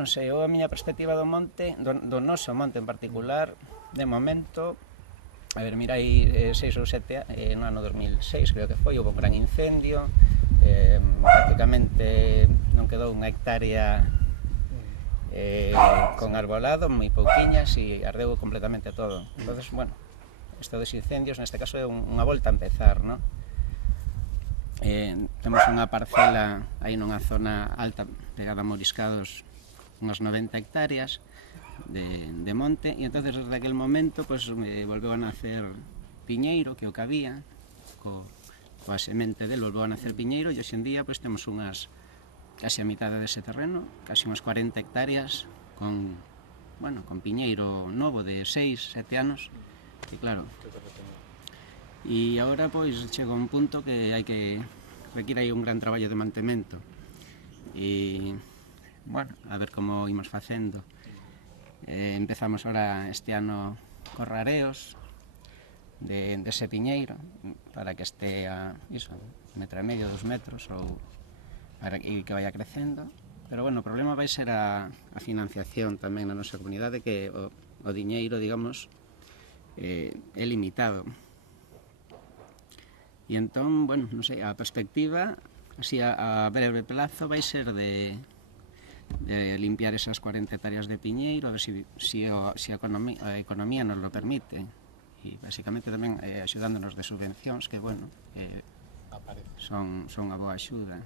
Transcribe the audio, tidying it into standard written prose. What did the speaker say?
non sei, a miña perspectiva do monte, do noso monte en particular, de momento, a ver, mira aí 6 ou 7 no ano 2006, creo que foi, houve un gran incendio, prácticamente non quedou unha hectárea con arbolado, moi pouquiñas, e ardeu completamente todo. Entonces, bueno, isto dos incendios, neste caso, é unha volta a empezar, non? Temos unha parcela aí nunha zona alta, pegada a Moriscados, unhas 90 hectáreas de monte, e entonces desde aquel momento volveu a nacer piñeiro, que o que había, coa semente del volveu a nacer piñeiro, e hoxe en día temos casi a mitad dese terreno, casi unhas 40 hectáreas con piñeiro novo de 6, 7 anos, e claro, e agora chega un punto que require aí un gran traballo de mantemento, e bueno, a ver como imos facendo. Empezamos ahora este ano cos rareos dese piñeiro para que este a 1,5 metro, 2 metros, e que vaya crecendo. Pero bueno, o problema vai ser a financiación tamén na nosa comunidade, que o diñeiro, digamos, é limitado. E entón, bueno, non sei, a perspectiva así a breve plazo vai ser de limpiar esas 40 hectáreas de piñeiro, a ver si a economía nos lo permite, e basicamente tamén axudándonos de subvencións, que bueno, son a boa axuda.